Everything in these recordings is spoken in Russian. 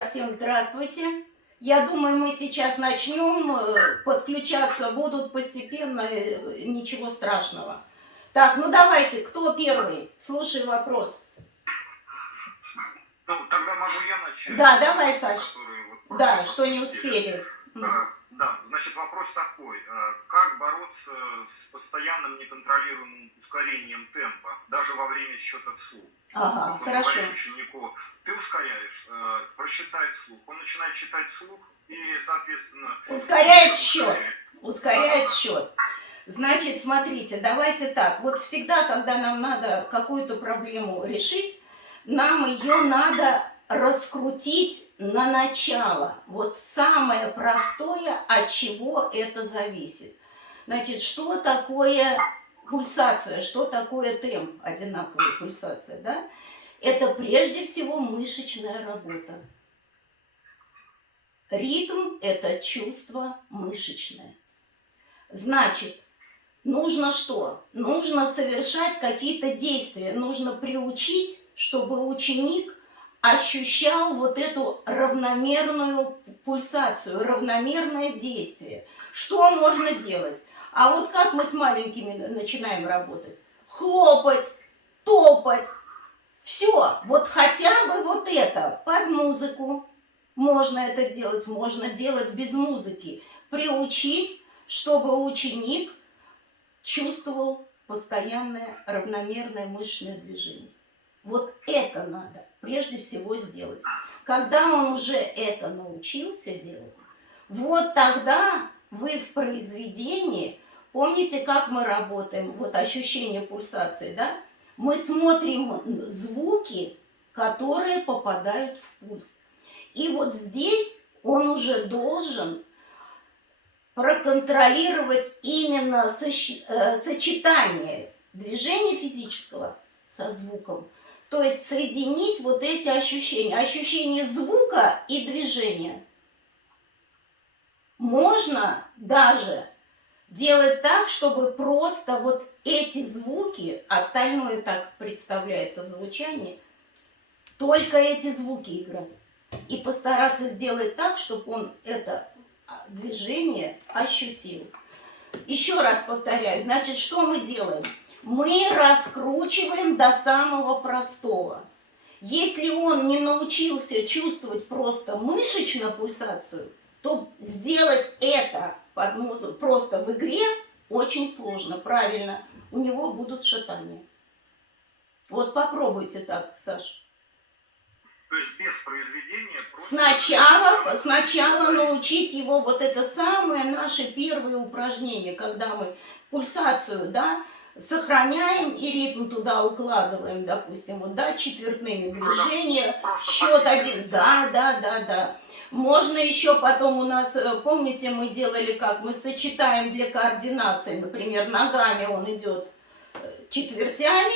Всем здравствуйте. Я думаю, мы сейчас начнем, подключаться будут постепенно, ничего страшного. Так, ну давайте, кто первый? Слушай вопрос. Ну, тогда могу я начать. Да, давай, Саш. Вот да, что не успели. Да, значит, вопрос такой. Как бороться с постоянным неконтролируемым ускорением темпа, даже во время счета вслух? Ага, вот хорошо. Говоришь ученику, ты ускоряешь, просчитай вслух. Он начинает считать вслух и, соответственно... Ускоряет счет. Ускоряет счет. Значит, смотрите, давайте так. Вот всегда, когда нам надо какую-то проблему решить, нам ее надо раскрутить на начало. Вот самое простое, от чего это зависит. Значит, что такое пульсация, что такое темп, одинаковая пульсация, да? Это прежде всего мышечная работа. Ритм – это чувство мышечное. Значит, нужно что? Нужно совершать какие-то действия, нужно приучить, чтобы ученик ощущал вот эту равномерную пульсацию, равномерное действие. Что можно делать? А вот как мы с маленькими начинаем работать? Хлопать, топать. Все, вот хотя бы вот это, под музыку. Можно это делать, можно делать без музыки. Приучить, чтобы ученик чувствовал постоянное равномерное мышечное движение. Вот это надо прежде всего сделать. Когда он уже это научился делать, вот тогда вы в произведении, помните, как мы работаем, вот ощущение пульсации, да? Мы смотрим звуки, которые попадают в пульс. И вот здесь он уже должен проконтролировать именно сочетание движения физического со звуком. То есть соединить вот эти ощущения. Ощущение звука и движения. Можно даже делать так, чтобы просто вот эти звуки, остальное так представляется в звучании, только эти звуки играть. И постараться сделать так, чтобы он это движение ощутил. Еще раз повторяю, значит, что мы делаем? Мы раскручиваем до самого простого. Если он не научился чувствовать просто мышечно пульсацию, то сделать это под музыку просто в игре очень сложно, правильно. У него будут шатания. Вот попробуйте так, Саш. То есть без произведения... Сначала научить его, вот это самое наше первое упражнение, когда мы пульсацию, да, сохраняем и ритм туда укладываем, допустим, вот, да, четвертными движениями, счет один, да. Можно еще потом у нас, помните, мы делали как? Мы сочетаем для координации, например, ногами он идет четвертями,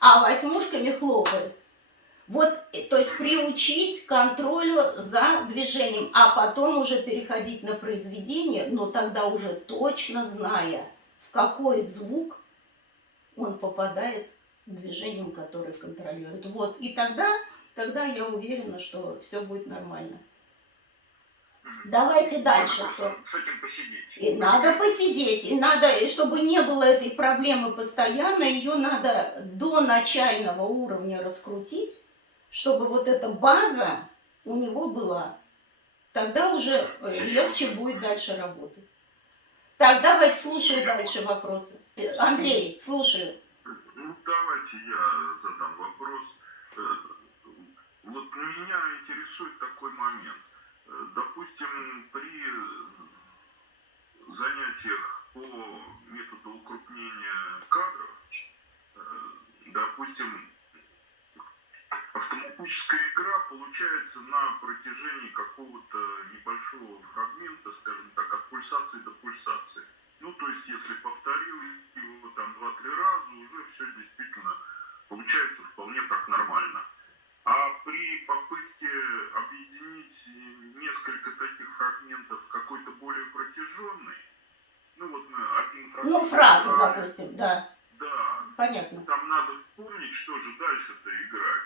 а восьмушками хлопает. Вот, то есть приучить к контролю за движением, а потом уже переходить на произведение, но тогда уже точно зная, в какой звук он попадает движением, которое контролирует. Вот, и тогда я уверена, что все будет нормально. Давайте дальше. С этим посидеть. И надо посидеть, и надо, чтобы не было этой проблемы постоянно, ее надо до начального уровня раскрутить, чтобы вот эта база у него была. Тогда уже легче будет дальше работать. Так, давайте, слушаю дальше вопросы. Андрей, слушаю. Ну, давайте я задам вопрос. Вот меня интересует такой момент. Допустим, при занятиях по методу укрупнения кадров, допустим, автоматическая игра получается на протяжении какого-то небольшого фрагмента, скажем так, от пульсации до пульсации. Ну, то есть, если повторил его там 2-3 раза, уже все действительно получается вполне так нормально. А при попытке объединить несколько таких фрагментов в какой-то более протяженный, ну вот мы один фрагмент... Ну, фразу, допустим, да. Да, понятно. Там надо вспомнить, что же дальше-то играть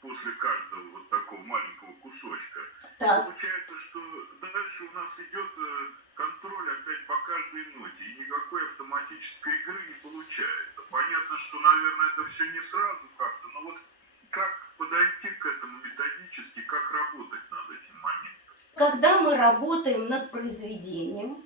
после каждого вот такого маленького кусочка. Так, Получается, что дальше у нас идет контроль опять по каждой ноте, и никакой автоматической игры не получается. Понятно, что, наверное, это все не сразу как-то, но вот как подойти к этому методически, как работать над этим моментом? когда мы работаем над произведением,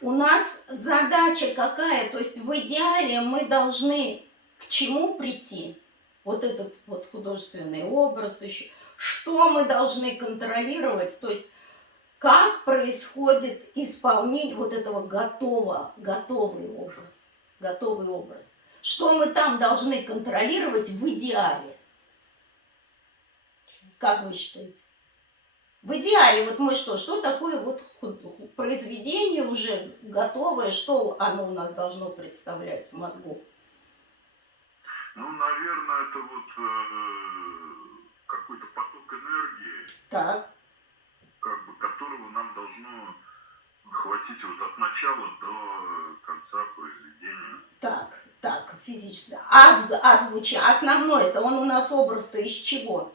у нас задача какая? То есть в идеале мы должны к чему прийти? Вот этот вот художественный образ еще. Что мы должны контролировать? То есть как происходит исполнение вот этого готовый образ. Что мы там должны контролировать в идеале? Как вы считаете? В идеале, вот мы что такое вот произведение уже готовое, что оно у нас должно представлять в мозгу? Ну, наверное, это вот какой-то поток энергии, Так, как бы, которого нам должно хватить вот от начала до конца произведения. так, физически. Основной это он у нас образ-то из чего?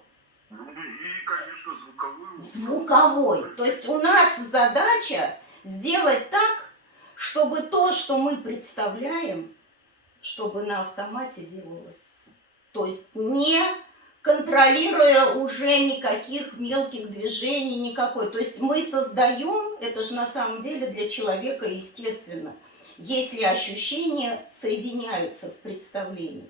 Ну, и, конечно, звуковой образ. Звуковой. То есть у нас задача сделать так, чтобы то, что мы представляем, чтобы на автомате делалось. То есть не контролируя уже никаких мелких движений, никакой. То есть мы создаем, это же на самом деле для человека естественно, если ощущения соединяются в представлении.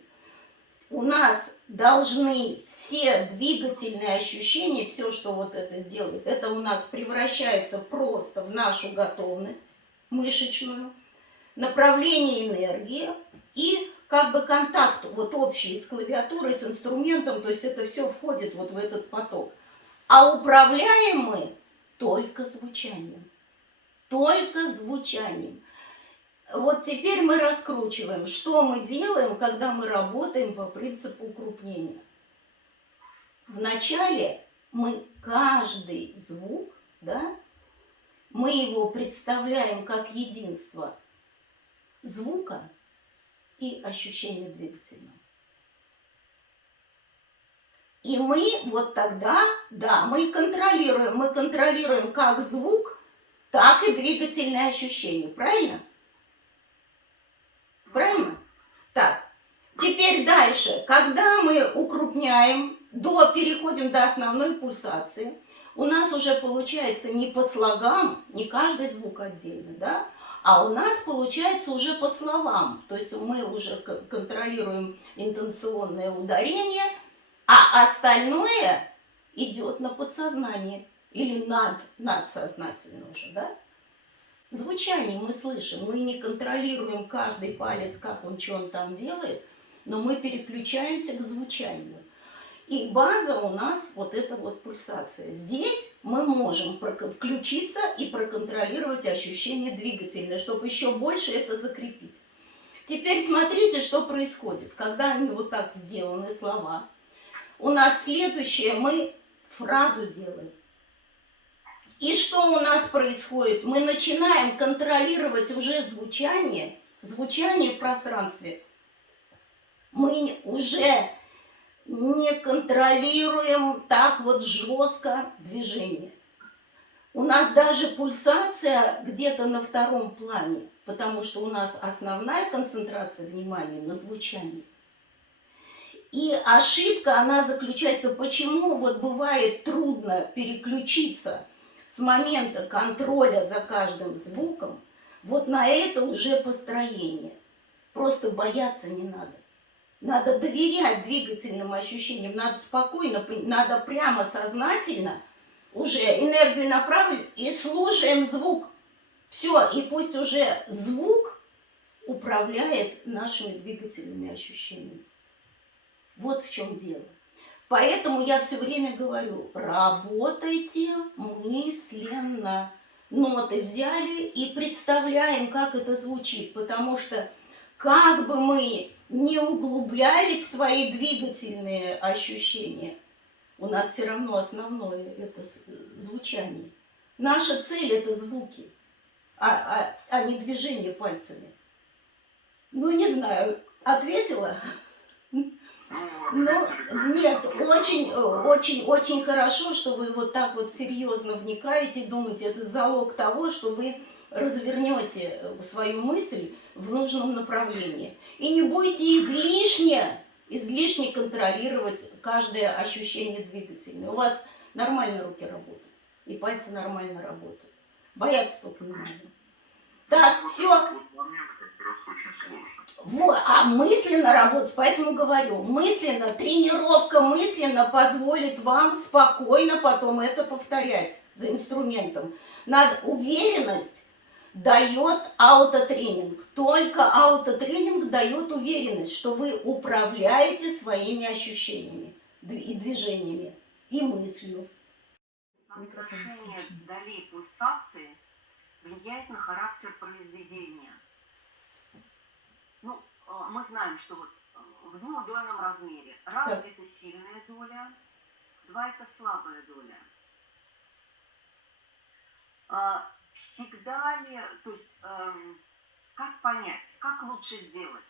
У нас должны все двигательные ощущения, все, что вот это сделает, это у нас превращается просто в нашу готовность мышечную, направление энергии и как бы контакт вот общий с клавиатурой, с инструментом, то есть это все входит вот в этот поток. А управляем мы только звучанием. Только звучанием. Вот теперь мы раскручиваем, что мы делаем, когда мы работаем по принципу укрупнения. Вначале мы каждый звук, да, мы его представляем как единство звука и ощущения двигательного. И мы вот тогда, да, мы контролируем как звук, так и двигательные ощущения, правильно? Правильно? Так, теперь дальше. Когда мы укрупняем, переходим до основной пульсации, у нас уже получается не по слогам, не каждый звук отдельно, да, а у нас получается уже по словам. То есть мы уже контролируем интонационное ударение, а остальное идет на подсознание или надсознательно уже, да? Звучание мы слышим, мы не контролируем каждый палец, как он, что он там делает, но мы переключаемся к звучанию. И база у нас вот эта вот пульсация. Здесь мы можем включиться и проконтролировать ощущение двигательное, чтобы еще больше это закрепить. Теперь смотрите, что происходит, когда они вот так сделаны, слова. У нас следующее, мы фразу делаем. И что у нас происходит? Мы начинаем контролировать уже звучание в пространстве. Мы уже не контролируем так вот жестко движение. У нас даже пульсация где-то на втором плане, потому что у нас основная концентрация внимания на звучании. И ошибка, она заключается, почему вот бывает трудно переключиться с момента контроля за каждым звуком, вот на это уже построение. Просто бояться не надо. Надо доверять двигательным ощущениям, надо спокойно, надо прямо сознательно уже энергию направить и слушаем звук. Все, и пусть уже звук управляет нашими двигательными ощущениями. Вот в чем дело. Поэтому я все время говорю, работайте мысленно. Ноты взяли и представляем, как это звучит, потому что как бы мы не углублялись в свои двигательные ощущения, у нас все равно основное это звучание. Наша цель это звуки, а не движение пальцами. Ну, не знаю, Ответила? Ну, Ну, ответили, конечно, нет, только очень, да. очень хорошо, что вы вот так вот серьезно вникаете, думаете, это залог того, что вы развернете свою мысль в нужном направлении. И не будете излишне контролировать каждое ощущение двигательное. У вас нормально руки работают, и пальцы нормально работают. Бояться только не надо. Так, Ну, вот все. этот вот момент как раз очень сложный. Вот, а мысленно работать, поэтому говорю, мысленно, тренировка мысленно позволит вам спокойно потом это повторять за инструментом. Уверенность дает аутотренинг. Только аутотренинг дает уверенность, что вы управляете своими ощущениями и движениями, и мыслью. Соотношение долей пульсации влияет на характер произведения. Ну, мы знаем, что вот в двухдольном размере раз Так. это сильная доля, два это слабая доля. Всегда ли, то есть, как понять, как лучше сделать?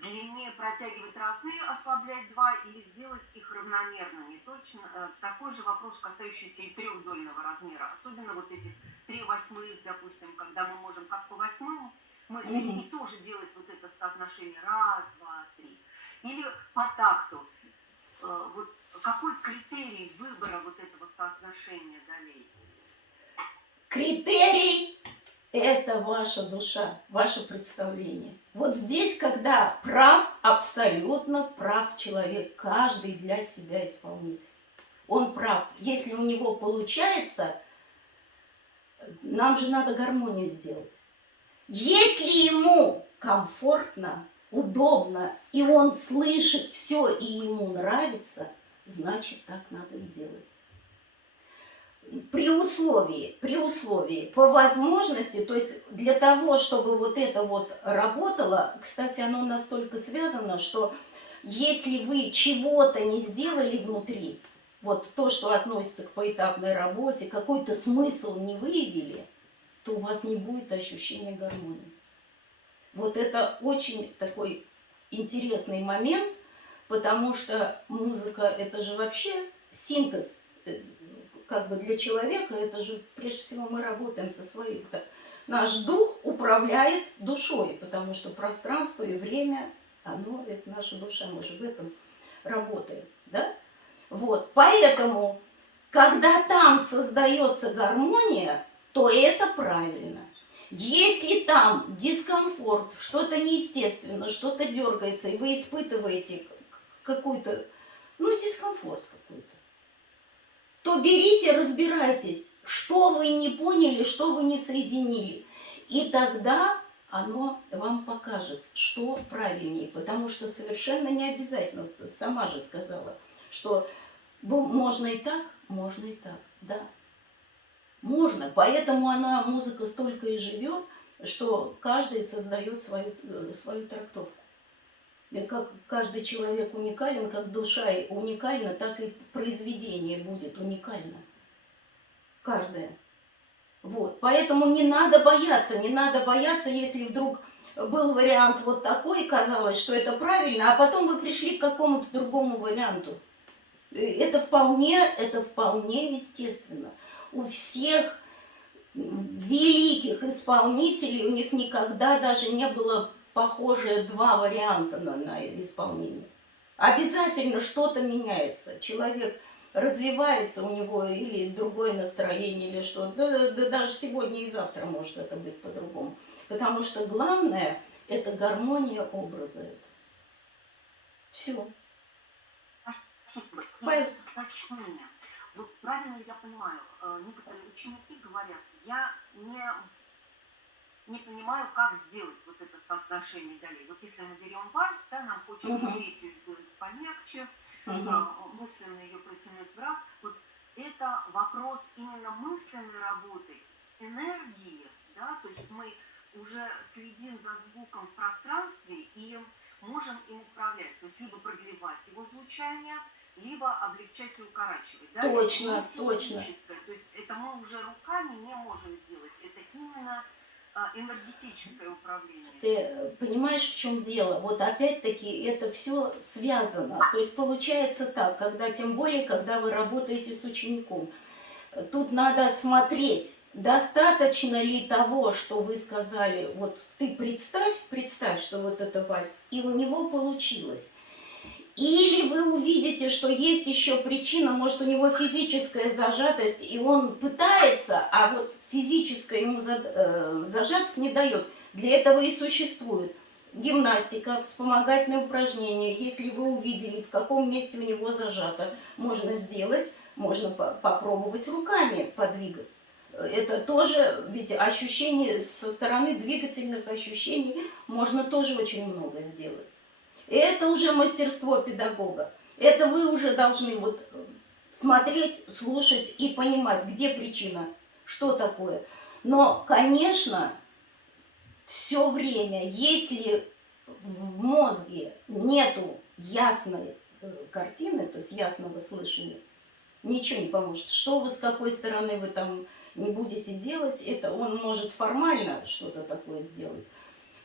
Длиннее протягивать разы, ослаблять два, или сделать их равномерными? Точно такой же вопрос, касающийся и трехдольного размера. Особенно вот этих 3/8, допустим, когда мы можем как по восьмым мыслить и тоже делать вот это соотношение раз, два, три. Или по такту. Вот какой критерий выбора вот этого соотношения долей? Критерий – это ваша душа, ваше представление. Вот здесь, когда прав, абсолютно прав человек, каждый для себя исполнитель. Он прав. Если у него получается, нам же надо гармонию сделать. Если ему комфортно, удобно, и он слышит все, и ему нравится, значит, так надо и делать. При условии, по возможности, то есть для того, чтобы вот это вот работало, кстати, оно настолько связано, что если вы чего-то не сделали внутри, вот то, что относится к поэтапной работе, какой-то смысл не выявили, то у вас не будет ощущения гармонии. Вот это очень такой интересный момент, потому что музыка – это же вообще синтез. Как бы для человека это же, прежде всего, мы работаем со своим. Наш дух управляет душой, потому что пространство и время, оно, это наша душа, мы же в этом работаем, да? Вот, поэтому, когда там создается гармония, то это правильно. Если там дискомфорт, что-то неестественно, что-то дергается, и вы испытываете какой-то, дискомфорт какой-то, то берите, разбирайтесь, что вы не поняли, что вы не соединили. И тогда оно вам покажет, что правильнее. Потому что совершенно не обязательно, вот сама же сказала, что можно и так, да. Можно. Поэтому музыка столько и живет, что каждый создает свою трактовку. И как каждый человек уникален, как душа уникальна, так и произведение будет уникально. Каждое. Вот. Поэтому не надо бояться, если вдруг был вариант вот такой, казалось, что это правильно, а потом вы пришли к какому-то другому варианту. Это вполне естественно. У всех великих исполнителей, у них никогда даже не было похожие два варианта на исполнение. Обязательно что-то меняется. Человек развивается, у него или другое настроение, или что. Да, даже сегодня и завтра может это быть по-другому. Потому что главное – это гармония образа. Все. Спасибо. Поэтому... Уточнение. Вот правильно ли я понимаю, некоторые ученики говорят, я не понимаю, как сделать вот это соотношение долей. Вот если мы берем вальс, да, нам хочется третью сделать полегче, мысленно ее протянуть в раз. Вот это вопрос именно мысленной работы, энергии, да, то есть мы уже следим за звуком в пространстве и можем им управлять, то есть либо продлевать его звучание, либо облегчать и укорачивать. Да? Точно, это точно. То есть это мы уже руками не можем сделать. Это именно энергетическое управление. Ты понимаешь, в чем дело? Вот опять-таки это все связано. То есть получается так, когда, тем более, когда вы работаете с учеником, тут надо смотреть, достаточно ли того, что вы сказали, вот ты представь, что вот это вальс, и у него получилось. Или вы увидите, что есть еще причина, может, у него физическая зажатость, и он пытается, а вот физическая ему зажатость не дает. Для этого и существует гимнастика, вспомогательные упражнения. Если вы увидели, в каком месте у него зажато, можно сделать, можно попробовать руками подвигать. Это тоже, ведь ощущений со стороны двигательных ощущений можно тоже очень много сделать. Это уже мастерство педагога. Это вы уже должны вот смотреть, слушать и понимать, где причина, что такое. Но, конечно, все время, если в мозге нету ясной картины, то есть ясного слышания, ничего не поможет. Что вы, с какой стороны вы там не будете делать, это он может формально что-то такое сделать.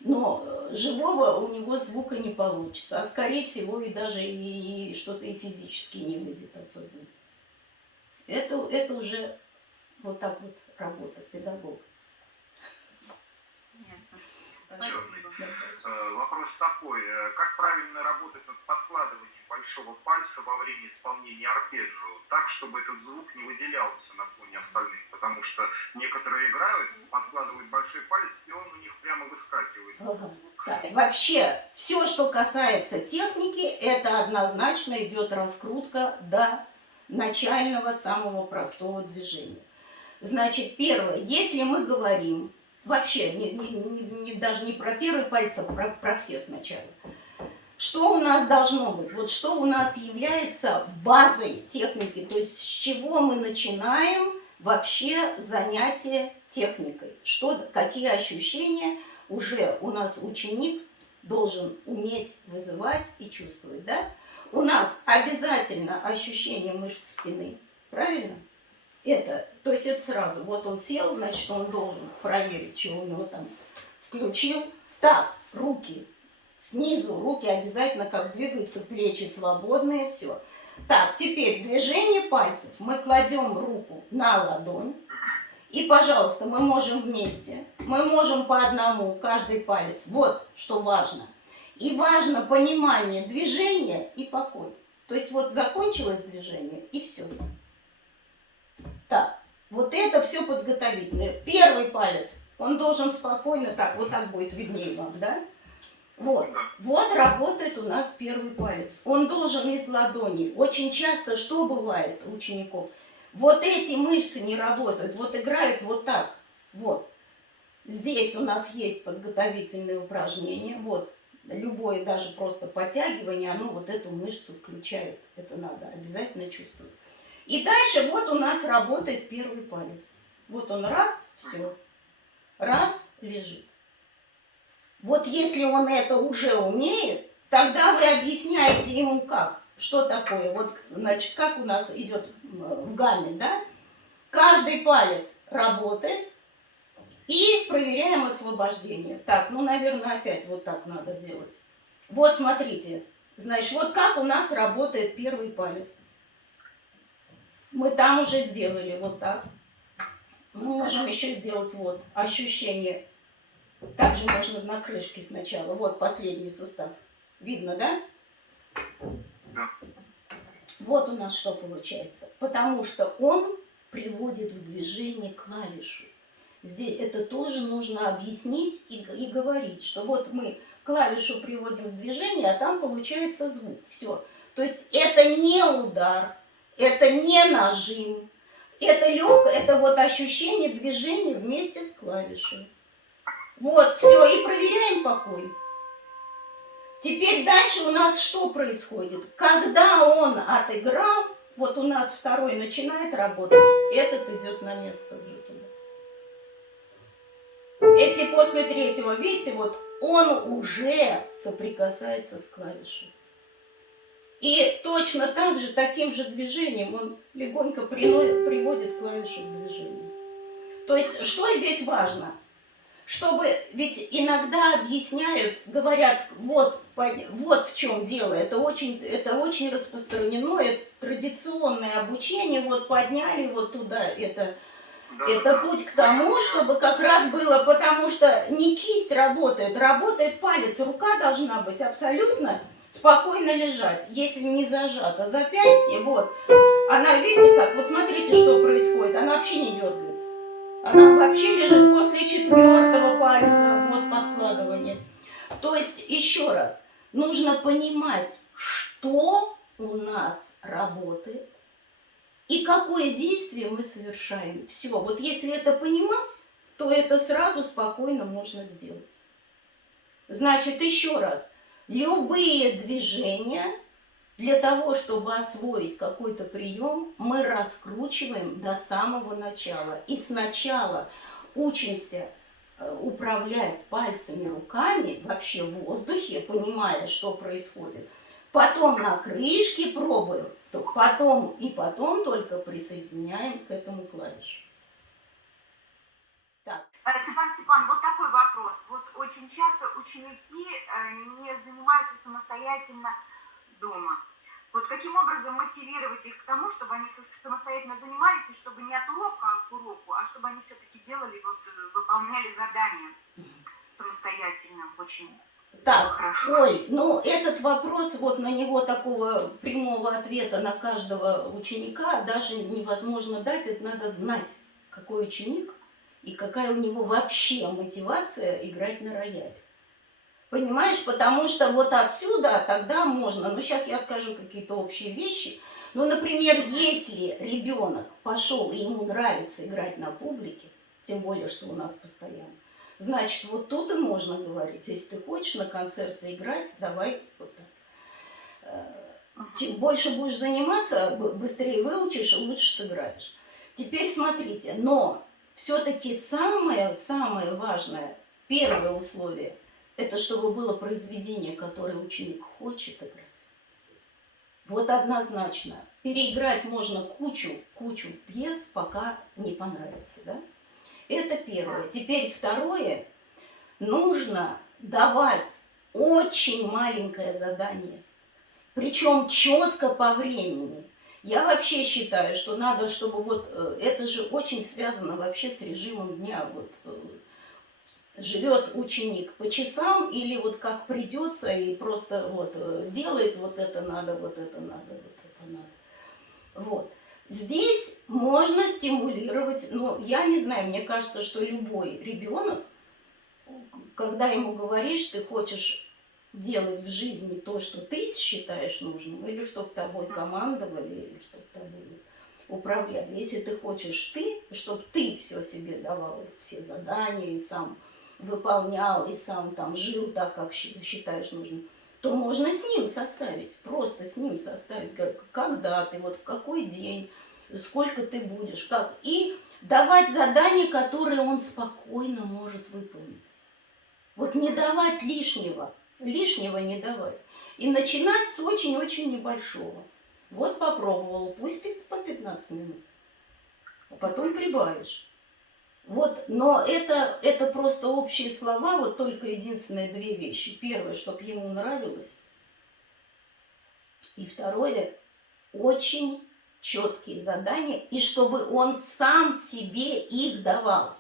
Но живого у него звука не получится, а скорее всего и даже и что-то и физически не выйдет особенно. Это уже вот так вот работа педагога. Вопрос такой. Как правильно работать над подкладыванием большого пальца во время исполнения арпеджио, так, чтобы этот звук не выделялся на фоне остальных? Потому что некоторые играют, подкладывают большой палец, и он у них прямо выскакивает. Ага. Так, вообще, все, что касается техники, это однозначно идет раскрутка до начального самого простого движения. Значит, первое, если мы говорим, вообще, даже не про первый палец, а про все сначала. Что у нас должно быть? Вот что у нас является базой техники, то есть с чего мы начинаем вообще занятие техникой? Какие ощущения уже у нас ученик должен уметь вызывать и чувствовать, да? У нас обязательно ощущение мышц спины, правильно? То есть это сразу, вот он сел, значит, он должен проверить, что у него там включил. Так, руки снизу, руки обязательно как двигаются, плечи свободные, все. Так, теперь движение пальцев. Мы кладем руку на ладонь, и, пожалуйста, мы можем вместе, мы можем по одному, каждый палец. Вот что важно. И важно понимание движения и покой. То есть вот закончилось движение, и все. Так, вот это все подготовительное. Первый палец, он должен спокойно, так, вот так будет виднее вам, да? Вот работает у нас первый палец. Он должен из ладони. Очень часто что бывает у учеников? Вот эти мышцы не работают, вот играют вот так. Вот. Здесь у нас есть подготовительные упражнения. Вот. Любое даже просто подтягивание, оно вот эту мышцу включает. Это надо обязательно чувствовать. И дальше вот у нас работает первый палец. Вот он раз, все. Раз, лежит. Вот если он это уже умеет, тогда вы объясняете ему как. Что такое? Вот, значит, как у нас идет в гамме, да? Каждый палец работает и проверяем освобождение. Так, ну, наверное, опять вот так надо делать. Вот, смотрите. Значит, вот как у нас работает первый палец. Мы там уже сделали вот так. Мы можем еще сделать вот ощущение. Также можно на крышке сначала. Вот последний сустав. Видно, да? Да. Вот у нас что получается. Потому что он приводит в движение клавишу. Здесь это тоже нужно объяснить и говорить, что вот мы клавишу приводим в движение, а там получается звук. Все. То есть это не удар, это не нажим. Это вот ощущение движения вместе с клавишей. Вот, все, и проверяем покой. Теперь дальше у нас что происходит? Когда он отыграл, вот у нас второй начинает работать, этот идет на место уже туда. Если после третьего, видите, вот он уже соприкасается с клавишей. И точно так же, таким же движением он легонько приводит клавишу в движение. То есть, что здесь важно? чтобы, ведь иногда объясняют, говорят, вот, вот в чем дело, это очень распространено, это традиционное обучение, вот подняли вот туда, это путь к тому, чтобы как раз было, потому что не кисть работает, работает палец, рука должна быть абсолютно спокойно лежать, если не зажата запястье, вот, она, видите как, вот смотрите, что происходит, она вообще не дергается. Она вообще лежит после 4-го пальца, вот подкладывание. То есть, еще раз, нужно понимать, что у нас работает и какое действие мы совершаем. Все, вот если это понимать, то это сразу спокойно можно сделать. Значит, еще раз, любые движения для того, чтобы освоить какой-то прием, мы раскручиваем до самого начала. И сначала учимся управлять пальцами, руками вообще в воздухе, понимая, что происходит. Потом на крышке пробуем, потом только присоединяем к этому клавишу. Так. Степан, вот такой вопрос. Вот очень часто ученики не занимаются самостоятельно дома. Вот каким образом мотивировать их к тому, чтобы они самостоятельно занимались, и чтобы не от урока к уроку, а чтобы они все-таки делали, вот, выполняли задания самостоятельно очень так, хорошо? Оль, ну этот вопрос, вот на него такого прямого ответа на каждого ученика даже невозможно дать, это надо знать, какой ученик и какая у него вообще мотивация играть на рояле. Понимаешь, потому что вот отсюда тогда можно, ну сейчас я скажу какие-то общие вещи, ну, например, если ребенок пошел и ему нравится играть на публике, тем более, что у нас постоянно, значит, вот тут и можно говорить, если ты хочешь на концерте играть, давай вот так. Чем больше будешь заниматься, быстрее выучишь и лучше сыграешь. Теперь смотрите, но все-таки самое важное, первое условие, это чтобы было произведение, которое ученик хочет играть. Вот однозначно. Переиграть можно кучу пьес, пока не понравится, да? Это первое. Теперь второе. Нужно давать очень маленькое задание. Причем четко по времени. Я вообще считаю, что надо, чтобы вот это же очень связано вообще с режимом дня. Вот живет ученик по часам или вот как придется и просто вот делает вот это надо, вот это надо, вот это надо. Вот. Здесь можно стимулировать, но я не знаю, мне кажется, что любой ребенок, когда ему говоришь, ты хочешь делать в жизни то, что ты считаешь нужным, или чтобы тобой командовали, или чтобы тобой управляли. Если ты хочешь чтобы ты все себе давал, все задания, и сам выполнял, и сам там жил так, как считаешь нужным, то можно с ним составить, просто с ним составить, когда ты, вот в какой день, сколько ты будешь, как. И давать задания, которые он спокойно может выполнить. Вот не давать лишнего не давать. И начинать с очень-очень небольшого. Вот попробовал, пусть по 15 минут, а потом прибавишь. Вот, но это просто общие слова, вот только единственные две вещи. Первое, чтобы ему нравилось. И второе, очень четкие задания, и чтобы он сам себе их давал.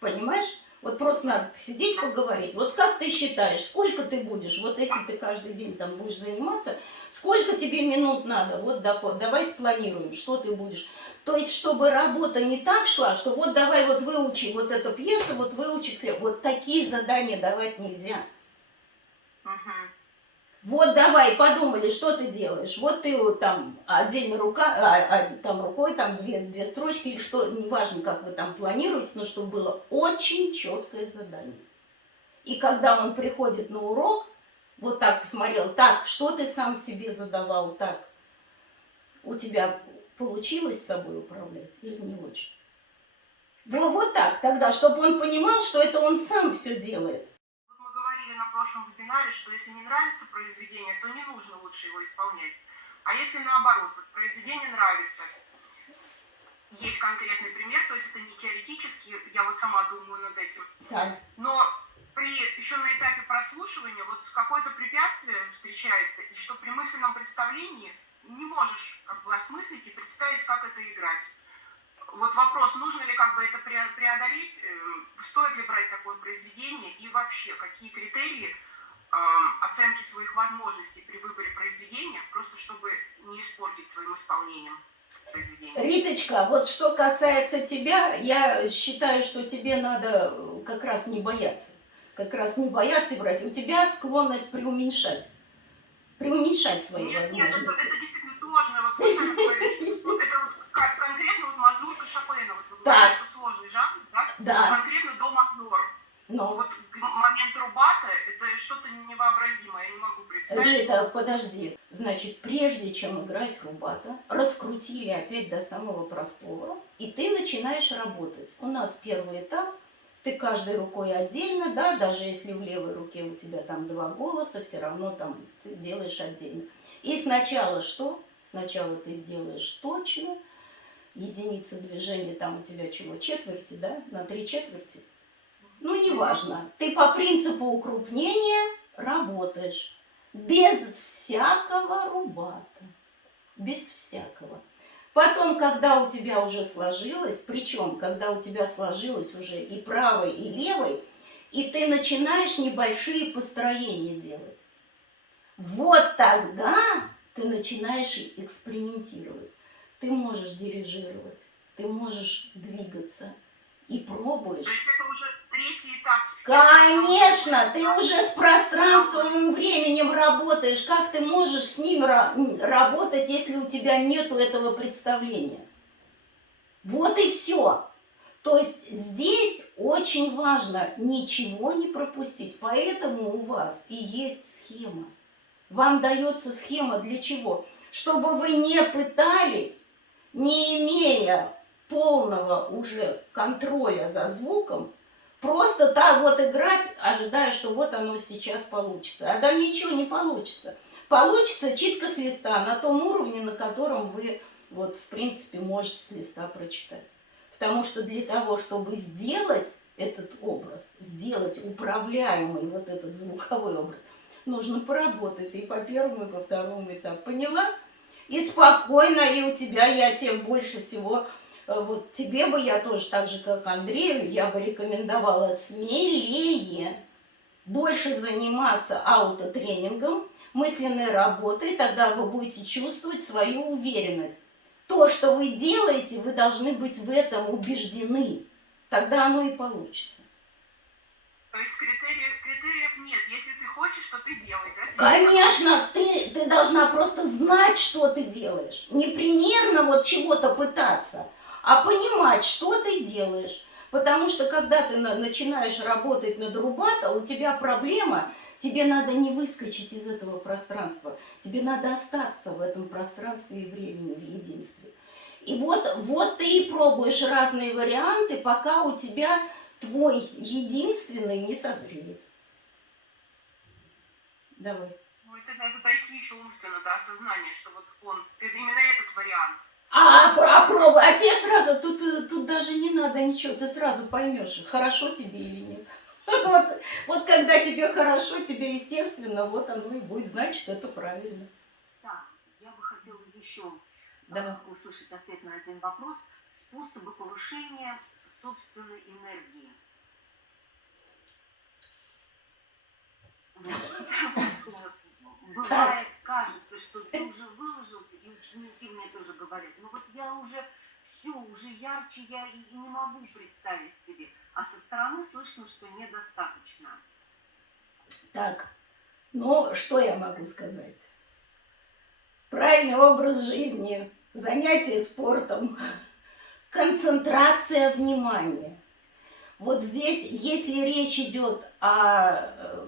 Понимаешь? Вот просто надо посидеть, поговорить. Вот как ты считаешь, сколько ты будешь, вот если ты каждый день там будешь заниматься, сколько тебе минут надо, вот давай спланируем, что ты будешь. То есть, чтобы работа не так шла, что вот давай вот выучи вот эту пьесу, вот выучи, вот такие задания давать нельзя. Вот давай, подумали, что ты делаешь. Вот ты вот там отдельно там рукой, там две строчки или что, неважно, как вы там планируете, но чтобы было очень четкое задание. И когда он приходит на урок, вот так посмотрел, так, что ты сам себе задавал, так, у тебя получилось с собой управлять или не очень? Вот так тогда, чтобы он понимал, что это он сам все делает. Мы говорили на прошлом вебинаре, что если не нравится произведение, то не нужно лучше его исполнять. А если наоборот, вот произведение нравится, есть конкретный пример, то есть это не теоретически, я вот сама думаю над этим. Так. Но еще на этапе прослушивания вот какое-то препятствие встречается, и что при мысленном представлении не можешь как бы осмыслить и представить, как это играть. Вот вопрос, нужно ли как бы это преодолеть, стоит ли брать такое произведение, и вообще, какие критерии оценки своих возможностей при выборе произведения, просто чтобы не испортить своим исполнением произведения. Риточка, вот что касается тебя, я считаю, что тебе надо как раз не бояться. Как раз не бояться и брать. У тебя склонность преуменьшать свои Нет, возможности. это действительно сложно. Вот вы сами говорите, что это вот как конкретно вот мазурка Шопена. Вот вы Так. говорите, что сложный жанр, да? Да. Конкретно до мажор. Ну, Вот момент рубата, это что-то невообразимое, я не могу представить. Рита, подожди. Значит, прежде чем играть рубата, раскрутили опять до самого простого, и ты начинаешь работать. У нас первый этап. Ты каждой рукой отдельно, да, даже если в левой руке у тебя там 2 голоса, все равно там ты делаешь отдельно. И сначала что? Сначала ты делаешь точно, единица движения там у тебя чего, четверти, да, на 3 четверти. Ну, неважно. Ты по принципу укрупнения работаешь. Без всякого рубата. Без всякого. Потом, когда у тебя уже сложилось, причем, когда у тебя сложилось уже и правой, и левой, и ты начинаешь небольшие построения делать, вот тогда ты начинаешь экспериментировать. Ты можешь дирижировать, ты можешь двигаться и пробуешь. То есть это уже третий этап. Конечно, ты уже с пространством и временем работаешь. Как ты можешь с ним работать, если у тебя нету этого представления? Вот и все. То есть здесь очень важно ничего не пропустить. Поэтому у вас и есть схема. Вам дается схема для чего? Чтобы вы не пытались, не имея полного уже контроля за звуком, просто так вот играть, ожидая, что вот оно сейчас получится. А да ничего не получится. Получится читка с листа на том уровне, на котором вы, вот, в принципе, можете с листа прочитать. Потому что для того, чтобы сделать этот образ, сделать управляемый вот этот звуковой образ, нужно поработать и по первому, и по второму этапу. Поняла? И спокойно, и у тебя, я тебе больше всего... Вот тебе бы я тоже, так же как Андрею, я бы рекомендовала смелее больше заниматься аутотренингом, мысленной работой, тогда вы будете чувствовать свою уверенность. То, что вы делаете, вы должны быть в этом убеждены. Тогда оно и получится. То есть критериев нет. Если ты хочешь, то ты делай, да? Конечно, ты должна просто знать, что ты делаешь. Не примерно вот чего-то пытаться, а понимать, что ты делаешь. Потому что когда ты начинаешь работать над рубато, у тебя проблема, тебе надо не выскочить из этого пространства, тебе надо остаться в этом пространстве и времени, в единстве. И вот ты и пробуешь разные варианты, пока у тебя твой единственный не созреет. Давай. Ну, это надо дойти еще умственно до осознания, что вот это именно этот вариант. Пробуй, а тебе сразу, тут даже не надо ничего, ты сразу поймешь, хорошо тебе или нет. Вот когда тебе хорошо, тебе естественно, вот оно и будет, значит, это правильно. Да, я бы хотела еще услышать ответ на один вопрос. Способы повышения собственной энергии. Бывает, кажется, что ты уже выложился, и ученики мне тоже говорят, ну вот я уже все, уже ярче я и не могу представить себе, а со стороны слышно, что недостаточно. Так, ну что я могу сказать? Правильный образ жизни, занятие спортом, концентрация внимания. Вот здесь, если речь идет о,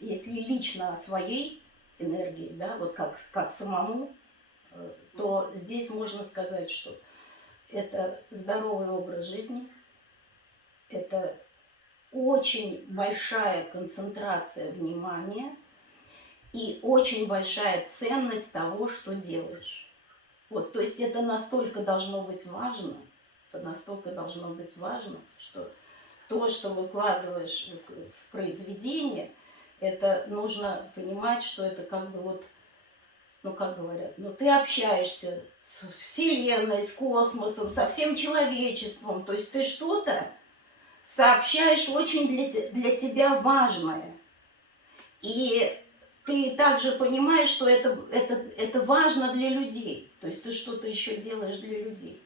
если лично о своей энергии, да, вот как самому, то здесь можно сказать, что это здоровый образ жизни, это очень большая концентрация внимания и очень большая ценность того, что делаешь. Вот, то есть это настолько должно быть важно, что то, что выкладываешь в произведение, это нужно понимать, что это как бы вот, ну как говорят, ну ты общаешься с Вселенной, с космосом, со всем человечеством, то есть ты что-то сообщаешь очень для тебя важное. И ты также понимаешь, что это важно для людей. То есть ты что-то еще делаешь для людей.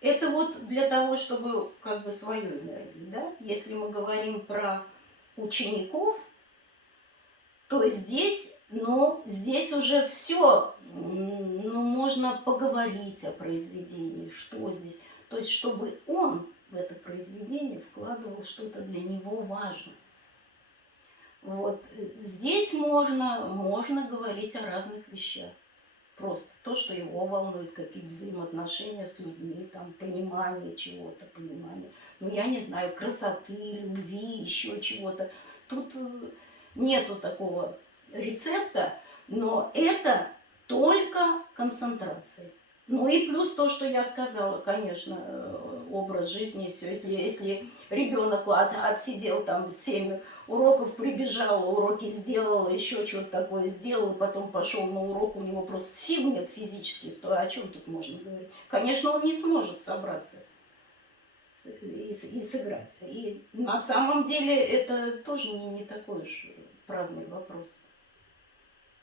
Это вот для того, чтобы как бы свою энергию, да? Если мы говорим про учеников, то здесь, ну, здесь уже все, ну, можно поговорить о произведении, что здесь. То есть, чтобы он в это произведение вкладывал что-то для него важное. Вот здесь можно говорить о разных вещах. Просто то, что его волнует, какие взаимоотношения с людьми, там, понимание чего-то, понимание, ну, я не знаю, красоты, любви, еще чего-то. Тут нету такого рецепта, но это только концентрация. Ну и плюс то, что я сказала, конечно, образ жизни и все. Если ребенок отсидел там 7 уроков, прибежал, уроки сделал, еще что-то такое сделал, потом пошел на урок, у него просто сил нет физических, то о чем тут можно говорить? Конечно, он не сможет собраться и сыграть. И на самом деле это тоже не такой уж праздный вопрос.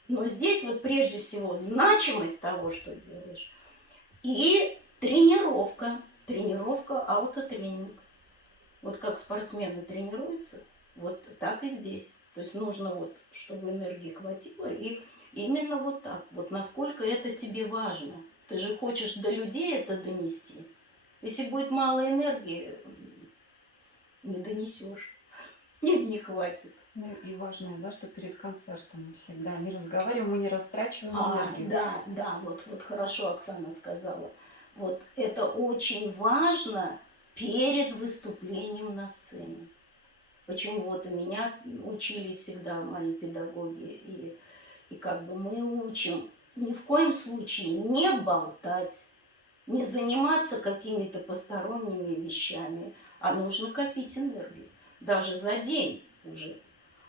Но здесь вот прежде всего значимость того, что делаешь, и тренировка, аутотренинг. Вот как спортсмены тренируются, вот так и здесь. То есть нужно вот, чтобы энергии хватило, и именно вот так. Вот насколько это тебе важно. Ты же хочешь до людей это донести. Если будет мало энергии, не донесешь. Не хватит. Ну и важное, да, что перед концертом мы всегда не разговариваем, мы не растрачиваем энергию. Да, вот хорошо Оксана сказала. Вот это очень важно перед выступлением на сцене. Почему вот и меня учили всегда мои педагоги, и как бы мы учим ни в коем случае не болтать, не заниматься какими-то посторонними вещами, а нужно копить энергию. Даже за день уже.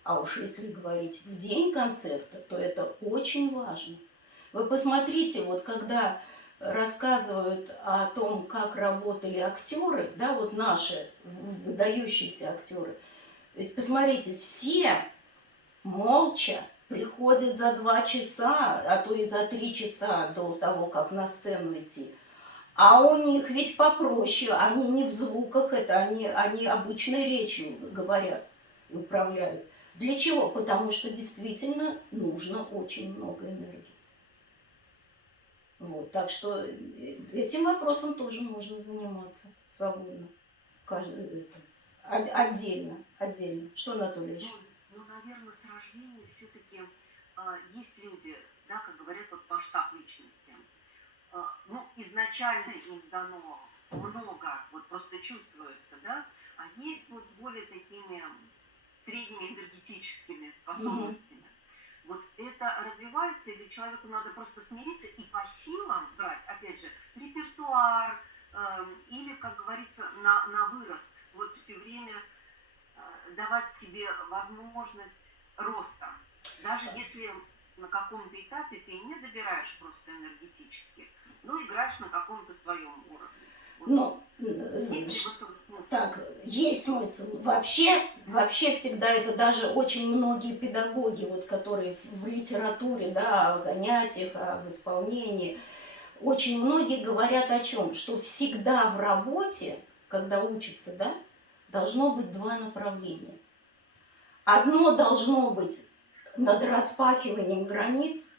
А уж если говорить в день концерта, то это очень важно. Вы посмотрите, вот когда рассказывают о том, как работали актеры, да, вот наши выдающиеся актеры, ведь посмотрите, все молча приходят за 2 часа, а то и за 3 часа до того, как на сцену идти. А у них ведь попроще, они не в звуках, это они обычной речью говорят и управляют. Для чего? Потому что действительно нужно очень много энергии. Вот, так что этим вопросом тоже можно заниматься свободно. Отдельно. Что, Анатольевич? Ну, наверное, с рождения все-таки есть люди, да, как говорят, вот масштаб личности. Ну, изначально им дано много, вот просто чувствуется, да, а есть вот с более такими средними энергетическими способностями. Вот это развивается, или человеку надо просто смириться и по силам брать, опять же, репертуар, или, как говорится, на вырост. Вот все время давать себе возможность роста. Даже если на каком-то этапе ты не добираешь просто энергетически, но играешь на каком-то своем уровне. Ну, Вот, так, есть смысл. Вообще всегда это даже очень многие педагоги, вот, которые в литературе, да, о занятиях, об исполнении, очень многие говорят о чем? Что всегда в работе, когда учатся, да, должно быть 2 направления. Одно должно быть над распахиванием границ,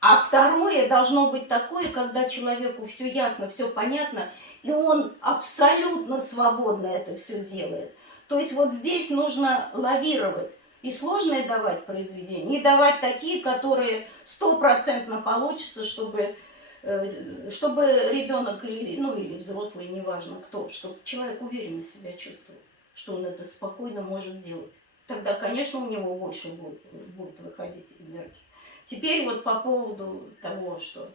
а второе должно быть такое, когда человеку все ясно, все понятно, и он абсолютно свободно это все делает. То есть вот здесь нужно лавировать. И сложные давать произведения, и давать такие, которые 100% получится, чтобы ребенок или взрослый, неважно кто, чтобы человек уверенно себя чувствовал, что он это спокойно может делать. Тогда, конечно, у него больше будет выходить энергии. Теперь вот по поводу того, что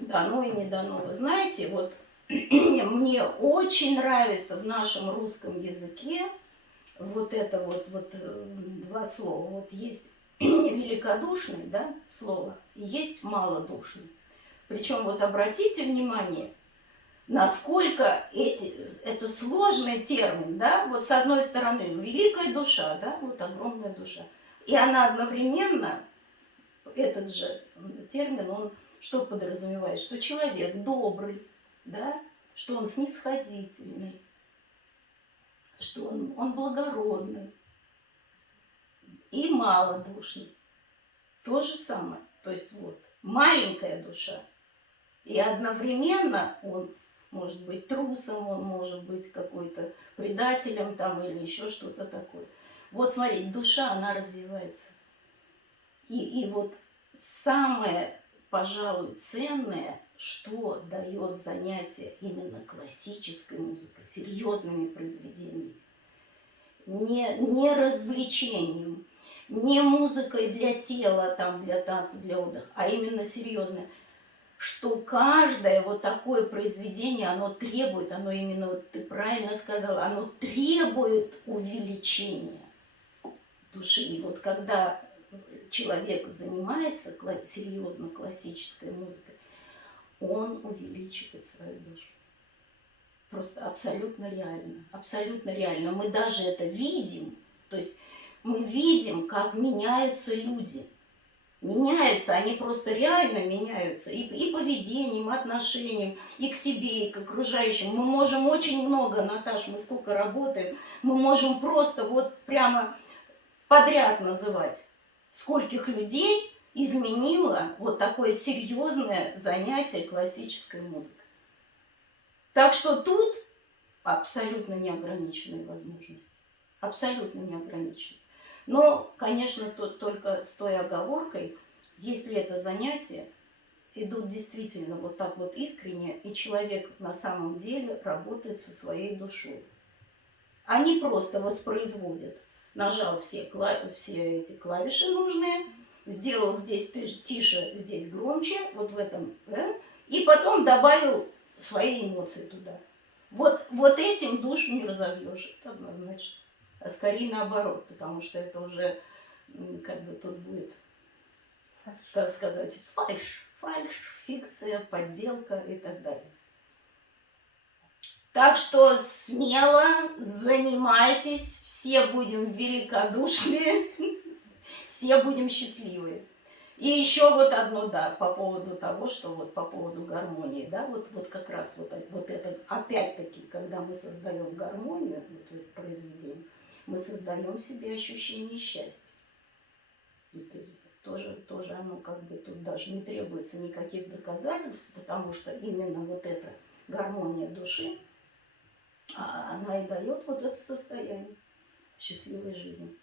дано и не дано. Вы знаете, вот мне очень нравится в нашем русском языке вот это два слова. Вот есть великодушный, да, слово, и есть малодушный. Причем вот обратите внимание, насколько это сложный термин, да, вот с одной стороны великая душа, да, вот огромная душа, и она одновременно, этот же термин, он что подразумевает? Что человек добрый, да, что он снисходительный, что он благородный и малодушный. То же самое. То есть вот маленькая душа. И одновременно он может быть трусом, он может быть какой-то предателем там или еще что-то такое. Вот смотрите, душа, она развивается. И вот самое, пожалуй, ценное, что дает занятие именно классической музыкой, серьезными произведениями, не развлечением, не музыкой для тела, там, для танца, для отдыха, а именно серьезное, что каждое вот такое произведение, оно требует, оно именно, вот ты правильно сказала, оно требует увеличения души. И вот когда человек занимается серьезно классической музыкой, он увеличивает свою душу. Просто абсолютно реально. Абсолютно реально. Мы даже это видим. То есть мы видим, как меняются люди. Меняются, они просто реально меняются. И поведением, и отношением, и к себе, и к окружающим. Мы можем очень много, Наташ, мы столько работаем, мы можем просто вот прямо подряд называть, скольких людей изменило вот такое серьезное занятие классической музыкой. Так что тут абсолютно неограниченные возможности. Абсолютно неограниченные. Но, конечно, только с той оговоркой, если это занятия идут действительно вот так вот искренне, и человек на самом деле работает со своей душой. Они просто воспроизводят. Нажал все эти клавиши нужные, сделал здесь тише, здесь громче, вот в этом, и потом добавил свои эмоции туда. Вот этим душу не разовьешь, это однозначно. А скорее наоборот, потому что это уже как бы тут будет, как сказать, фальшь, фикция, подделка и так далее. Так что смело занимайтесь, все будем великодушные, все будем счастливые. И еще вот одно, да, по поводу того, что вот по поводу гармонии, да, вот как раз вот это, опять-таки, когда мы создаем гармонию, вот это произведение, мы создаем себе ощущение счастья. И тоже оно как бы тут даже не требуется никаких доказательств, потому что именно вот эта гармония души, она и дает вот это состояние счастливой жизни.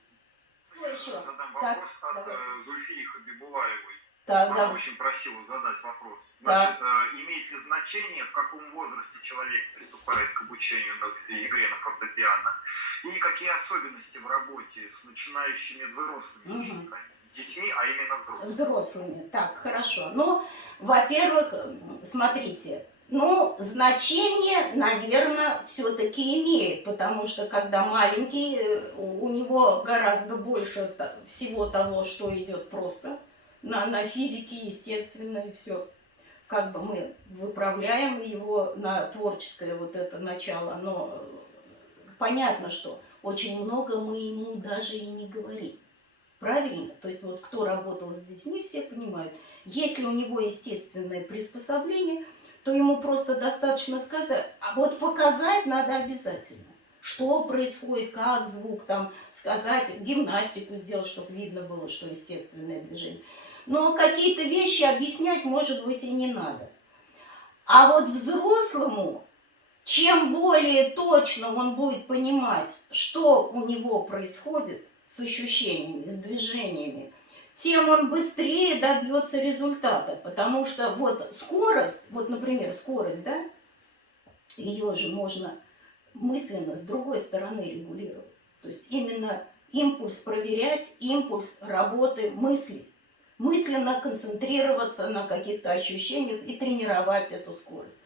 Что еще? Задам Так, вопрос от давайте. Зульфии Хабибулаевой. Так, Она да. очень просила задать вопрос. Значит, имеет ли значение, в каком возрасте человек приступает к обучению игре на фортепиано? И какие особенности в работе с начинающими взрослыми учениками? Детьми, а именно взрослыми. Взрослыми. Так, хорошо. Ну, во-первых, смотрите, значение, наверное, все-таки имеет, потому что когда маленький, у него гораздо больше всего того, что идет просто на физике, естественно, и все. Как бы мы выправляем его на творческое вот это начало, но понятно, что очень много мы ему даже и не говорим. Правильно? То есть вот кто работал с детьми, все понимают. Если у него естественное приспособление, то ему просто достаточно сказать. А вот показать надо обязательно. Что происходит, как звук, там, сказать, гимнастику сделать, чтобы видно было, что естественное движение. Но какие-то вещи объяснять, может быть, и не надо. А вот взрослому, чем более точно он будет понимать, что у него происходит с ощущениями, с движениями, тем он быстрее добьется результата. Потому что вот скорость, вот, например, скорость, да, ее же можно мысленно с другой стороны регулировать. То есть именно импульс проверять, импульс работы мысли. мысленно концентрироваться на каких-то ощущениях и тренировать эту скорость.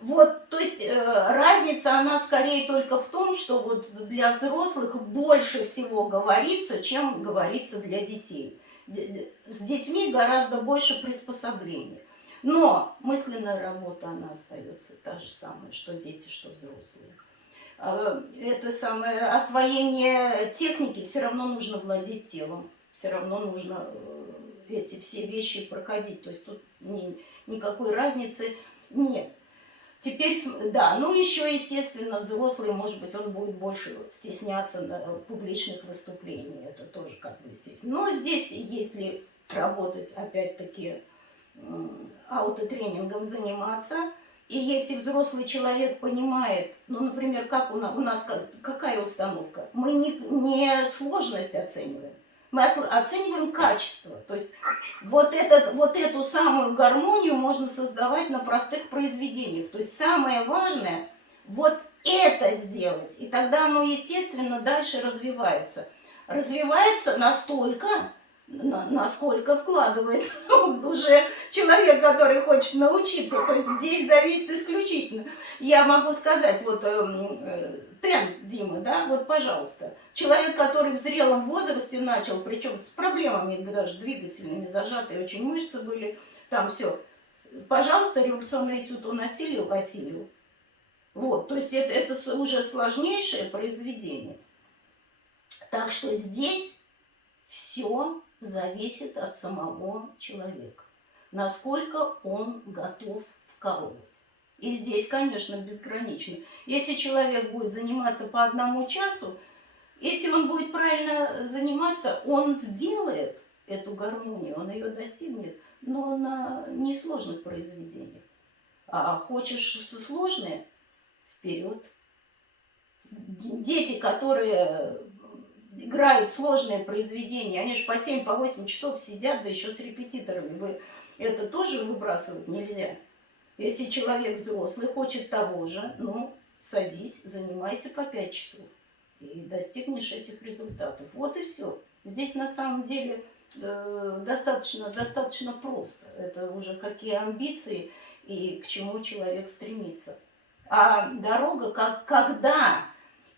Вот, то есть разница, она скорее только в том, что вот для взрослых больше всего говорится, чем говорится для детей. С детьми гораздо больше приспособлений. Но мысленная работа, она остается та же самая, что дети, что взрослые. Это самое освоение техники, все равно нужно владеть телом, все равно нужно эти все вещи проходить. То есть тут никакой разницы нет. Теперь, да, ну еще, естественно, взрослый, может быть, он будет больше стесняться на публичных выступлениях, это тоже как бы естественно. Но здесь, если работать, опять-таки, аутотренингом заниматься, и если взрослый человек понимает, ну, например, как у нас какая установка, мы не сложность оцениваем, мы оцениваем качество. То есть вот эту самую гармонию можно создавать на простых произведениях. То есть самое важное вот это сделать. И тогда оно, естественно, дальше развивается. Развивается настолько, насколько вкладывает уже человек, который хочет научиться. То есть здесь зависит исключительно. Я могу сказать, вот Тен, Дима, да, вот, пожалуйста, человек, который в зрелом возрасте начал, причем с проблемами даже двигательными, зажатые очень мышцы были, там все. Пожалуйста, революционный этюд он осилил. Вот, то есть это уже сложнейшее произведение. Так что здесь все зависит от самого человека, насколько он готов вкалывать. И здесь, конечно, безгранично. Если человек будет заниматься по 1 часу, если он будет правильно заниматься, он сделает эту гармонию, он ее достигнет, но на несложных произведениях. А хочешь сложные – вперед. Дети, которые играют сложные произведения, они же по 7-8 часов сидят, да еще с репетиторами. Это тоже выбрасывать нельзя. Если человек взрослый хочет того же, ну, садись, занимайся по 5 часов. И достигнешь этих результатов. Вот и все. Здесь на самом деле достаточно просто. Это уже какие амбиции и к чему человек стремится. А дорога, когда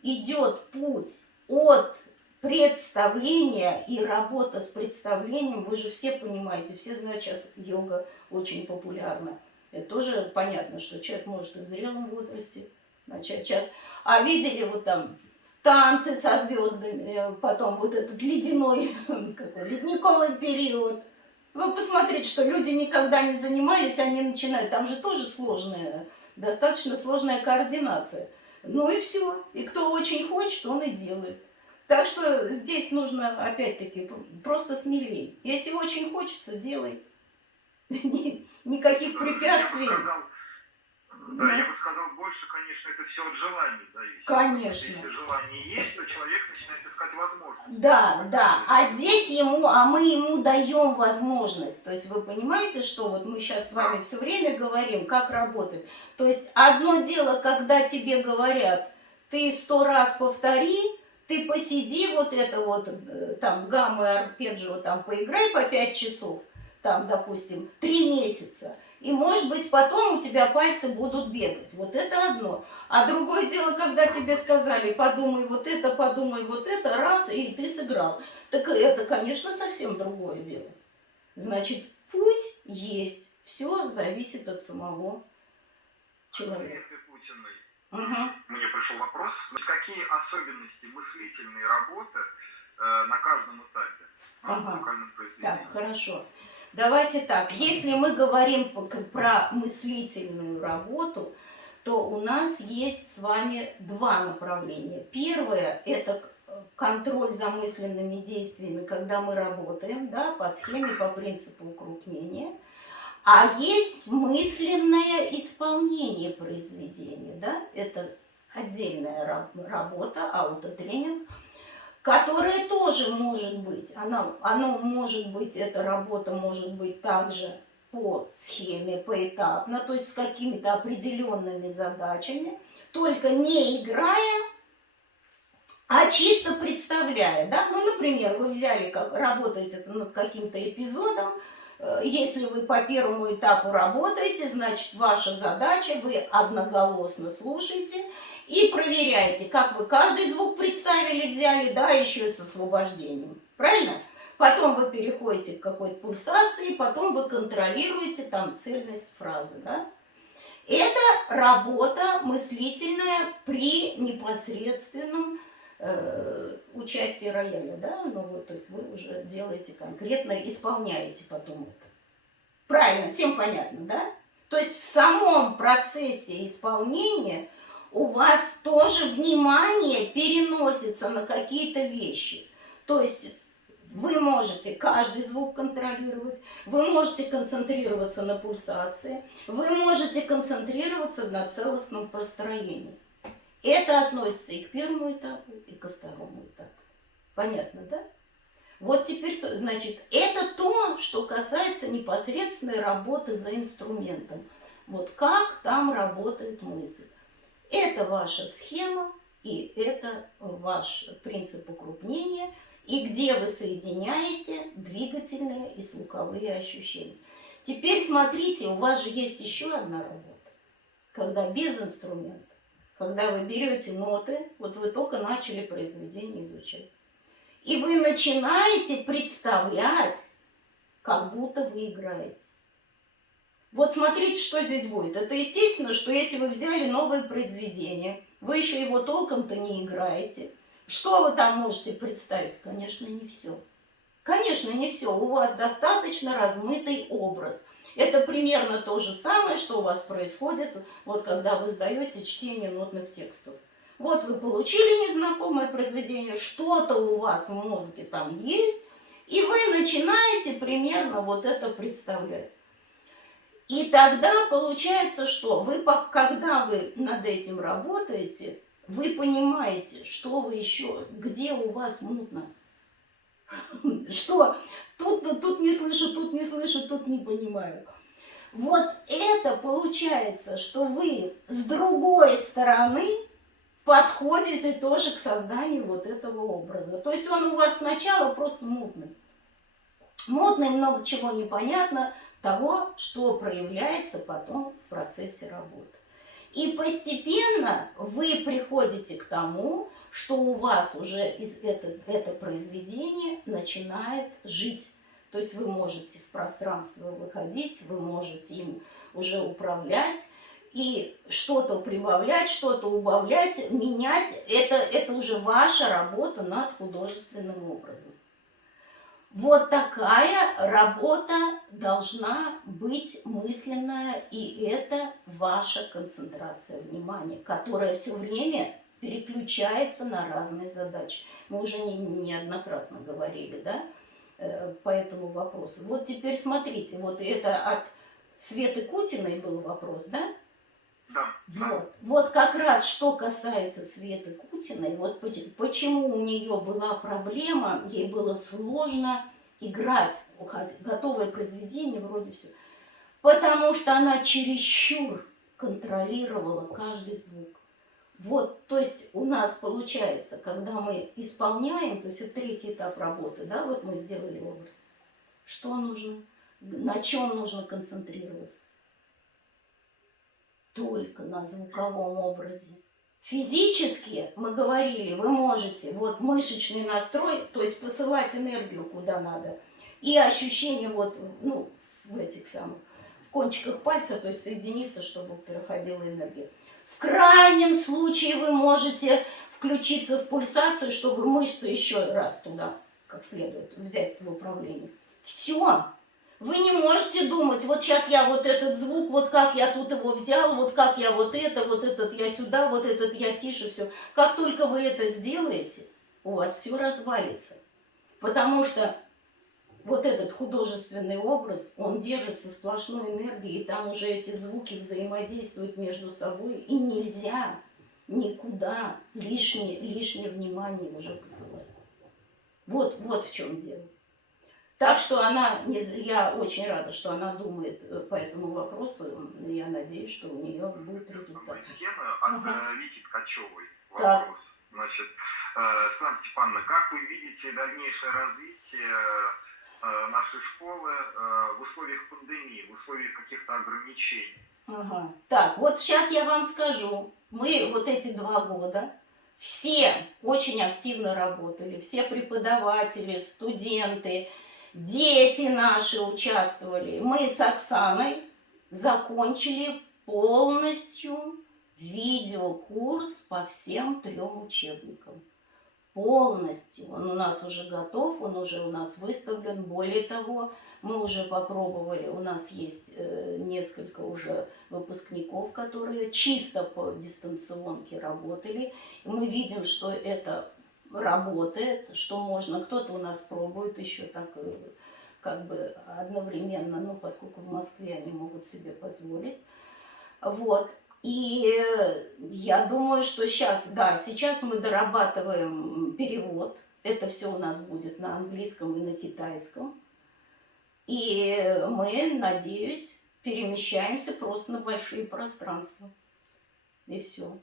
идет путь от представления и работа с представлением, вы же все понимаете, все знают, сейчас йога очень популярна. Это тоже понятно, что человек может и в зрелом возрасте начать. Сейчас, а видели вот там танцы со звездами, потом вот этот ледниковый период. Вы посмотрите, что люди никогда не занимались, они начинают. Там же тоже достаточно сложная координация. Ну и все. И кто очень хочет, он и делает. Так что здесь нужно, опять-таки, просто смелее. Если очень хочется, делай. Никаких препятствий. Я бы сказал, больше, конечно, это все от желания зависит. Конечно. Если желание есть, то человек начинает искать возможности. Да. А здесь мы ему даем возможность. То есть вы понимаете, что вот мы сейчас с вами все время говорим, как работать. То есть одно дело, когда тебе говорят, ты 100 раз повтори, ты посиди вот это вот, там, гаммы, арпеджио, там, поиграй по 5 часов, там, допустим, 3 месяца. И, может быть, потом у тебя пальцы будут бегать. Вот это одно. А другое дело, когда тебе сказали, подумай вот это, раз, и ты сыграл. Так это, конечно, совсем другое дело. Значит, путь есть. Все зависит от самого человека. Мне пришел вопрос. Какие особенности мыслительной работы на каждом этапе музыкального произведения? Так, хорошо. Давайте так, если мы говорим про мыслительную работу, то у нас есть с вами 2 направления. Первое – это контроль за мысленными действиями, когда мы работаем, да, по схеме, по принципу укрупнения. А есть мысленное исполнение произведения, да, это отдельная работа, аутотренинг, которая тоже может быть, оно может быть, эта работа может быть также по схеме, поэтапно, то есть с какими-то определенными задачами, только не играя, А чисто представляя, да, ну, например, вы взяли, работаете над каким-то эпизодом, если вы по первому этапу работаете, значит, ваша задача, вы одноголосно слушаете и проверяете, как вы каждый звук представили, взяли, да, еще и с освобождением. Правильно? Потом вы переходите к какой-то пульсации, потом вы контролируете там цельность фразы, да. Это работа мыслительная при непосредственном участии рояля, да, ну вот, то есть вы уже делаете конкретно, исполняете потом это. Правильно, всем понятно, да? То есть в самом процессе исполнения у вас тоже внимание переносится на какие-то вещи. То есть вы можете каждый звук контролировать, вы можете концентрироваться на пульсации, вы можете концентрироваться на целостном построении. Это относится и к первому этапу, и ко второму этапу. Понятно, да? Вот теперь, значит, это то, что касается непосредственной работы за инструментом. Вот как там работает мысль. Это ваша схема, и это ваш принцип укрупнения, и где вы соединяете двигательные и слуховые ощущения. Теперь смотрите, у вас же есть еще одна работа, когда без инструмента. Когда вы берете ноты, вот вы только начали произведение изучать, и вы начинаете представлять, как будто вы играете. Вот смотрите, что здесь будет. Это естественно, что если вы взяли новое произведение, вы еще его толком-то не играете. Что вы там можете представить? Конечно, не все. Конечно, не все. У вас достаточно размытый образ. Это примерно то же самое, что у вас происходит, вот когда вы сдаете чтение нотных текстов. Вот вы получили незнакомое произведение, что-то у вас в мозге там есть, и вы начинаете примерно вот это представлять. И тогда получается, что вы, когда вы над этим работаете, вы понимаете, что вы еще, где у вас мутно. Что тут не слышу, тут не понимаю. Вот это получается, что вы с другой стороны подходите тоже к созданию вот этого образа. То есть он у вас сначала просто мутный. Мутный, много чего непонятно, того, что проявляется потом в процессе работы. И постепенно вы приходите к тому, что у вас уже это произведение начинает жить. То есть вы можете в пространство выходить, вы можете им уже управлять, и что-то прибавлять, что-то убавлять, менять. Это уже ваша работа над художественным образом. Вот такая работа должна быть мысленная, и это ваша концентрация внимания, которая все время переключается на разные задачи. Мы уже неоднократно говорили, да, по этому вопросу. Вот теперь смотрите, вот это от Светы Кутиной был вопрос, да? Да. Вот как раз что касается Светы Кутиной, вот почему у нее была проблема, ей было сложно играть готовое произведение, вроде все. Потому что она чересчур контролировала каждый звук. Вот, то есть у нас получается, когда мы исполняем, то есть это третий этап работы, да, вот мы сделали образ. Что нужно? На чем нужно концентрироваться? Только на звуковом образе. Физически, мы говорили, вы можете, вот мышечный настрой, то есть посылать энергию куда надо, и ощущение вот, ну, в этих самых, в кончиках пальца, то есть соединиться, чтобы переходила энергия. В крайнем случае вы можете включиться в пульсацию, чтобы мышцы еще раз туда, как следует, взять в управление. Все. Вы не можете думать, вот сейчас я вот этот звук, вот как я тут его взял, вот как я вот этот я сюда, вот этот я тише, все. Как только вы это сделаете, у вас все развалится. Потому что вот этот художественный образ, он держится сплошной энергией, и там уже эти звуки взаимодействуют между собой, и нельзя никуда лишнее внимание уже посылать. Вот в чем дело. Так что я очень рада, что она думает по этому вопросу, и я надеюсь, что у нее будет результат. Тема от Вики Ткачевой. Так. вопрос. Значит, Светлана Степановна, как вы видите дальнейшее развитие нашей школы в условиях пандемии, в условиях каких-то ограничений? Ага. Так, вот сейчас я вам скажу. Мы вот эти 2 года все очень активно работали, все преподаватели, студенты, дети наши участвовали. Мы с Оксаной закончили полностью видеокурс по всем 3 учебникам. Полностью. Он у нас уже готов, он уже у нас выставлен. Более того, мы уже попробовали, у нас есть несколько уже выпускников, которые чисто по дистанционке работали. И мы видим, что это работает, что можно. Кто-то у нас пробует еще так как бы одновременно, ну, поскольку в Москве они могут себе позволить. Вот. И я думаю, что сейчас, да, сейчас мы дорабатываем перевод. Это все у нас будет на английском и на китайском. И мы, надеюсь, перемещаемся просто на большие пространства. И все.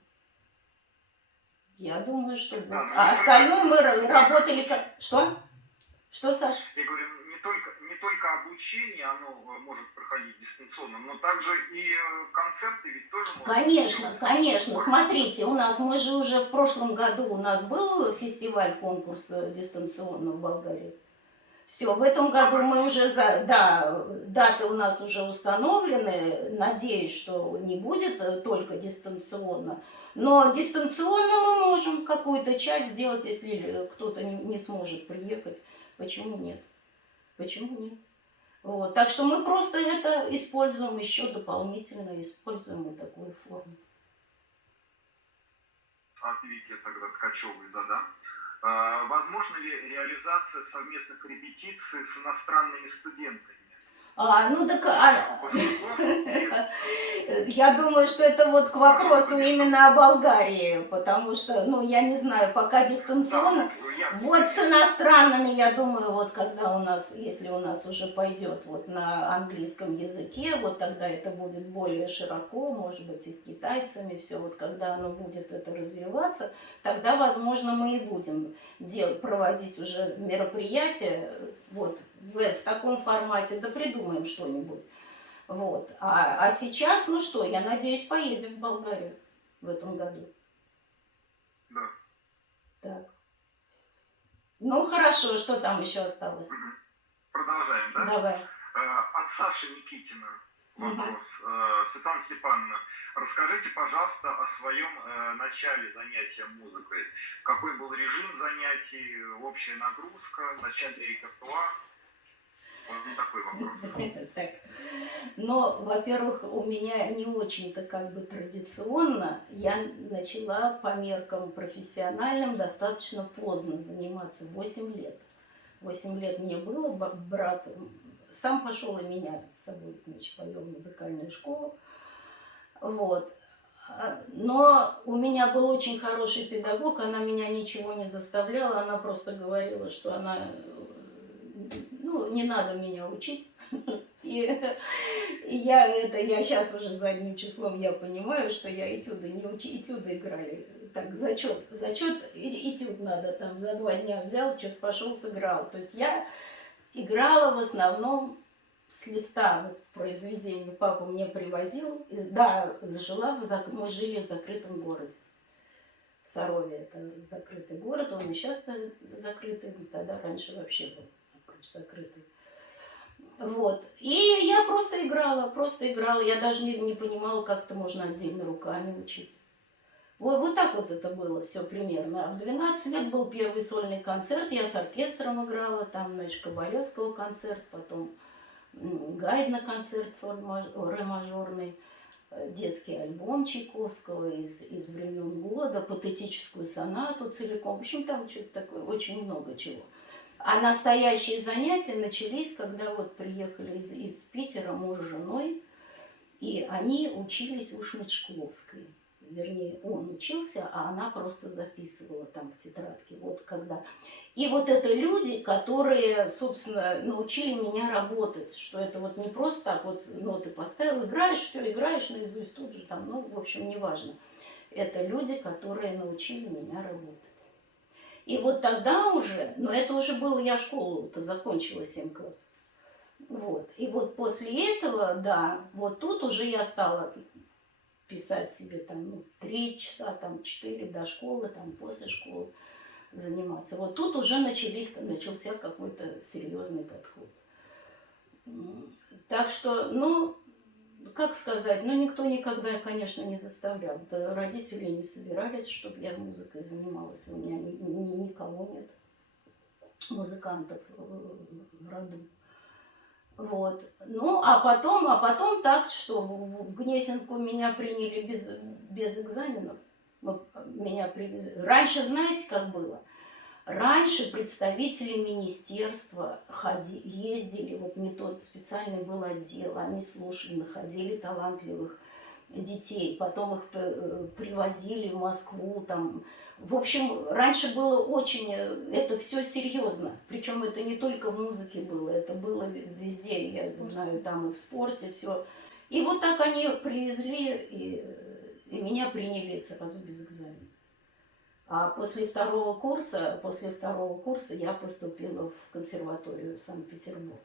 Я думаю, что вот. А остальное мы работали как... Что? Что, Саш? Я говорю, не только обучение, оно может проходить дистанционно, но также и концерты ведь тоже можно. Конечно, конечно. Смотрите, мы же уже в прошлом году у нас был фестиваль, конкурс дистанционно в Болгарии. Все, в этом году мы уже, да, даты у нас уже установлены. Надеюсь, что не будет только дистанционно. Но дистанционно мы можем какую-то часть сделать, если кто-то не сможет приехать. Почему нет? Почему нет? Вот. Так что мы просто это используем еще дополнительно, используем и такую форму. От Вики тогда Ткачевой задам. Возможно ли реализация совместных репетиций с иностранными студентами? Ну так, я думаю, что это вот к вопросу именно о Болгарии, потому что, ну, я не знаю, пока дистанционно. Вот с иностранными, я думаю, вот когда у нас, если у нас уже пойдет вот на английском языке, вот тогда это будет более широко, может быть, и с китайцами, все, вот когда оно будет это развиваться, тогда, возможно, мы и будем проводить уже мероприятия, вот, в таком формате, да придумаем что-нибудь. Вот. А сейчас, ну что, я надеюсь, поедем в Болгарию в этом году. Да. Так. Ну хорошо, что там еще осталось? Продолжаем, да? Давай. От Саши Никитина вопрос. Светлана Степановна, расскажите, пожалуйста, о своем начале занятия музыкой. Какой был режим занятий, общая нагрузка, начальный репертуар? Вот такой вопрос. Так. Но, во-первых, у меня не очень-то как бы традиционно. Я начала по меркам профессиональным достаточно поздно заниматься, 8 лет. 8 лет мне было, брат сам пошел и меня с собой, значит, повел в музыкальную школу. Вот. Но у меня был очень хороший педагог, она меня ничего не заставляла, она просто говорила, что она, ну, не надо меня учить. И я сейчас уже задним числом я понимаю, что я этюды не этюды играли. Так, зачет, этюд надо там за 2 дня взял, что-то пошел, сыграл. То есть я играла в основном с листа вот, произведений. Папа мне привозил. Да, мы жили в закрытом городе. В Сарове, это закрытый город, он и сейчас закрытый, тогда раньше вообще был закрытый. Вот. И я просто играла. Я даже не понимала, как это можно отдельно руками учить. Вот так вот это было все примерно. А в 12 лет был первый сольный концерт. Я с оркестром играла. Там, значит, Кабалевского концерт, потом Гайдна концерт ре мажорный, детский альбом Чайковского из времен года, патетическую сонату целиком. В общем, там что-то такое, очень много чего. А настоящие занятия начались, когда вот приехали из Питера муж с женой, и они учились у Шмидт-Шкловской. Вернее, он учился, а она просто записывала там в тетрадке. Вот когда. И вот это люди, которые, собственно, научили меня работать, что это вот не просто так вот ноты поставил, играешь, все, играешь наизусть тут же там, ну, в общем, неважно. это люди, которые научили меня работать. И вот тогда уже, но это уже было, я школу-то закончила 7 классов. Вот. И вот после этого, да, вот тут уже я стала писать себе там, ну, 3 часа, там, 4 до школы, там, после школы заниматься. Вот тут уже начался какой-то серьезный подход. Так что, ну, как сказать, ну, никто никогда, конечно, не заставлял. Да, родители не собирались, чтобы я музыкой занималась. У меня никого нет, музыкантов в роду. Вот. Ну, а потом так, что в Гнесинку меня приняли без экзаменов. Меня привезли. Раньше, знаете, как было? Раньше представители министерства ездили, вот специальный был отдел, они слушали, находили талантливых детей, потом их привозили в Москву, там. В общем, раньше было очень, это все серьезно, причем это не только в музыке было, это было везде, я знаю, там и в спорте, все. И вот так они привезли, и меня приняли сразу без экзамена. А после второго курса я поступила в консерваторию Санкт-Петербург.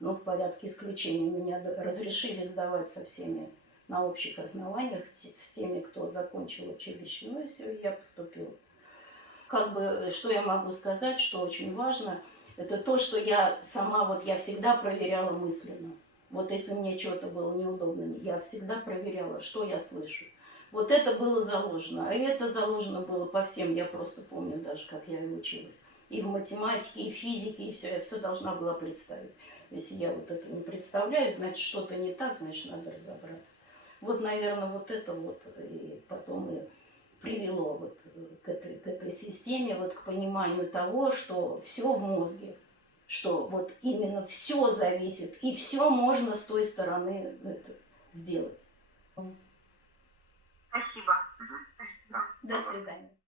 Но в порядке исключения меня разрешили сдавать со всеми на общих основаниях, с теми, кто закончил училище. Ну и все, я поступила. Как бы, что я могу сказать, что очень важно, это то, что я сама, вот я всегда проверяла мысленно. Вот если мне что-то было неудобно, я всегда проверяла, что я слышу. Вот это было заложено. А это заложено было по всем. Я просто помню даже, как я училась. И в математике, и в физике, и все. Я все должна была представить. Если я вот это не представляю, значит, что-то не так, значит, надо разобраться. Вот, наверное, вот это вот и потом и привело вот к этой системе, вот к пониманию того, что все в мозге, что вот именно все зависит, и все можно с той стороны это сделать. Спасибо. Мгм. Да. До свидания.